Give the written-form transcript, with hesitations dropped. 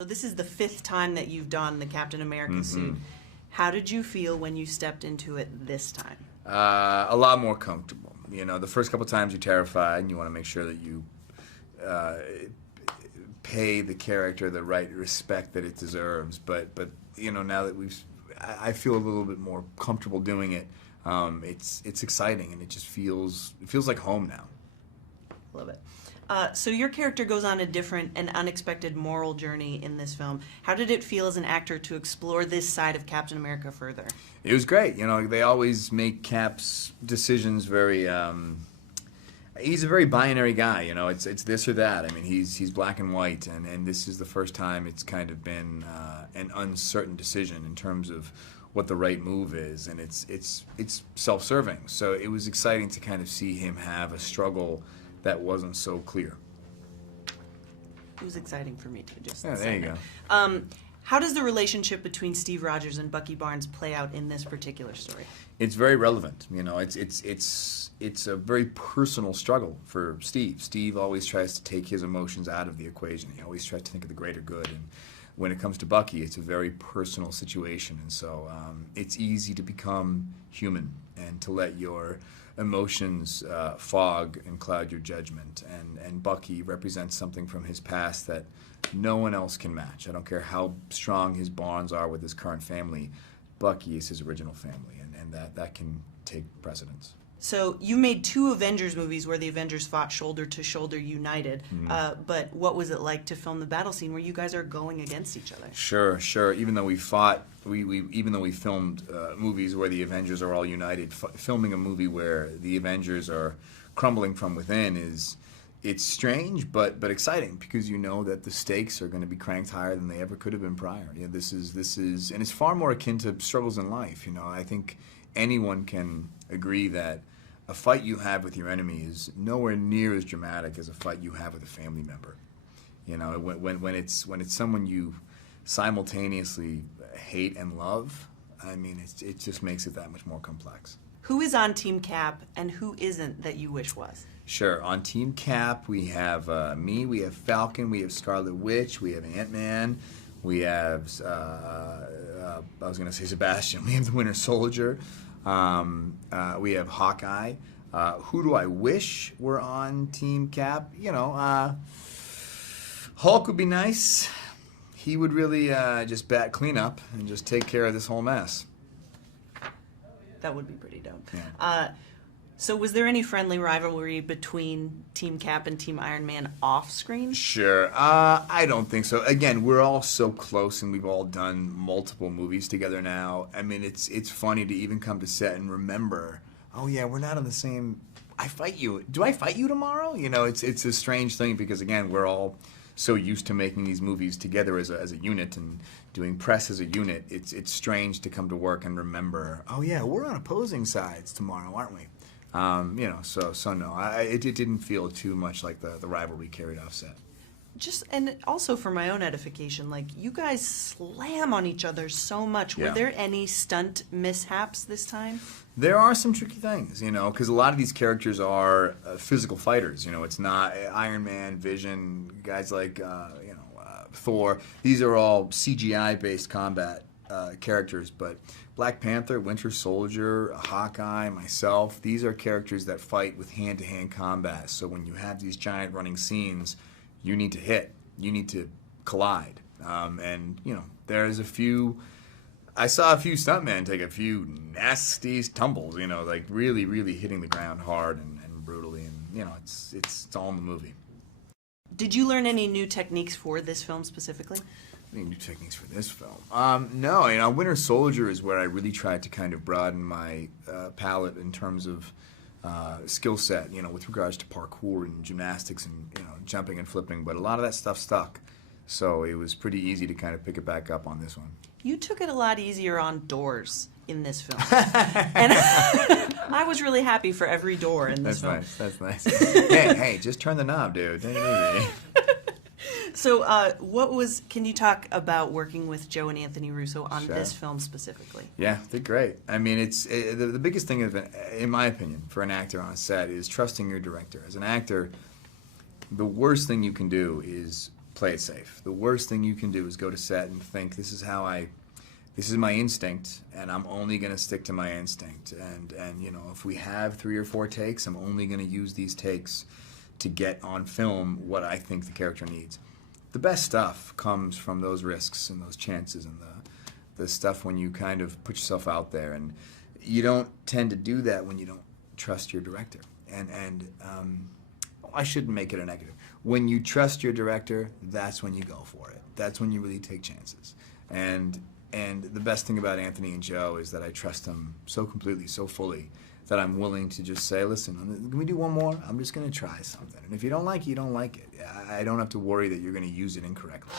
So this is the 5th time that you've done the Captain America suit. How did you feel when you stepped into it this time? A lot more comfortable. You know, the first couple times you're terrified and you want to make sure that you pay the character the right respect that it deserves. But you know, now that I feel a little bit more comfortable doing it. It's exciting and it just feels like home now. Love it. So your character goes on a different and unexpected moral journey in this film. How did it feel as an actor to explore this side of Captain America further? It was great. You know, they always make Cap's decisions very. He's a very binary guy. You know, it's this or that. I mean, he's black and white, and this is the first time it's kind of been an uncertain decision in terms of what the right move is, and it's self-serving. So it was exciting to kind of see him have a struggle that wasn't so clear. It was exciting for me too. Just yeah, there you go. How does the relationship between Steve Rogers and Bucky Barnes play out in this particular story? It's very relevant. You know, it's a very personal struggle for Steve. Steve always tries to take his emotions out of the equation. He always tries to think of the greater good. And when it comes to Bucky, it's a very personal situation. And so it's easy to become human and to let your emotions fog and cloud your judgment. And Bucky represents something from his past that no one else can match. I don't care how strong his bonds are with his current family. Bucky is his original family, and that can take precedence. So you made 2 Avengers movies where the Avengers fought shoulder to shoulder united, but what was it like to film the battle scene where you guys are going against each other? Sure. Even though we fought, even though we filmed movies where the Avengers are all united, filming a movie where the Avengers are crumbling from within it's strange but exciting, because you know that the stakes are going to be cranked higher than they ever could have been prior. You know, this is, and it's far more akin to struggles in life. You know, I think anyone can agree that a fight you have with your enemy is nowhere near as dramatic as a fight you have with a family member. You know, when it's someone you simultaneously hate and love, I mean, it just makes it that much more complex. Who is on Team Cap and who isn't that you wish was? Sure. On Team Cap, we have me, we have Falcon, we have Scarlet Witch, we have Ant-Man, we have, I was going to say Sebastian, we have the Winter Soldier, we have Hawkeye. Who do I wish were on Team Cap? You know, Hulk would be nice. He would really just clean up and just take care of this whole mess. That would be pretty dope. Yeah. So was there any friendly rivalry between Team Cap and Team Iron Man off screen? Sure. I don't think so. Again, we're all so close and we've all done multiple movies together now. I mean, it's funny to even come to set and remember, oh yeah, we're not on the same, I fight you. Do I fight you tomorrow? You know, it's a strange thing because, again, we're all so used to making these movies together as a unit and doing press as a unit. It's strange to come to work and remember, oh yeah, we're on opposing sides tomorrow, aren't we? You know, so no, it didn't feel too much like the rivalry carried off set. And also for my own edification, like, you guys slam on each other so much. Yeah. Were there any stunt mishaps this time? There are some tricky things, you know, because a lot of these characters are physical fighters. You know, it's not Iron Man, Vision, guys like, Thor. These are all CGI-based combat characters, but Black Panther, Winter Soldier, Hawkeye, myself, these are characters that fight with hand-to-hand combat. So when you have these giant running scenes, you need to hit, you need to collide. And, you know, there's I saw a few stuntmen take a few nasty tumbles, you know, like really, really hitting the ground hard and brutally. And, you know, it's all in the movie. Did you learn any new techniques for this film specifically? Any new techniques for this film? No, you know, Winter Soldier is where I really tried to kind of broaden my palette in terms of skill set, you know, with regards to parkour and gymnastics and, you know, jumping and flipping. But a lot of that stuff stuck, so it was pretty easy to kind of pick it back up on this one. You took it a lot easier on doors in this film. And I was really happy for every door in this film. That's nice. Hey, just turn the knob, dude. Take it easy. So can you talk about working with Joe and Anthony Russo on this film specifically? Yeah, they're great. I mean, the biggest thing, in my opinion, for an actor on a set is trusting your director. As an actor, the worst thing you can do is play it safe. The worst thing you can do is go to set and think, this is my instinct, and I'm only going to stick to my instinct. And you know, if we have 3 or 4 takes, I'm only going to use these takes to get on film what I think the character needs. The best stuff comes from those risks and those chances and the stuff when you kind of put yourself out there. And you don't tend to do that when you don't trust your director. And I shouldn't make it a negative. When you trust your director, that's when you go for it. That's when you really take chances. And the best thing about Anthony and Joe is that I trust them so completely, so fully, that I'm willing to just say, listen, can we do one more? I'm just going to try something. And if you don't like it, you don't like it. I don't have to worry that you're going to use it incorrectly.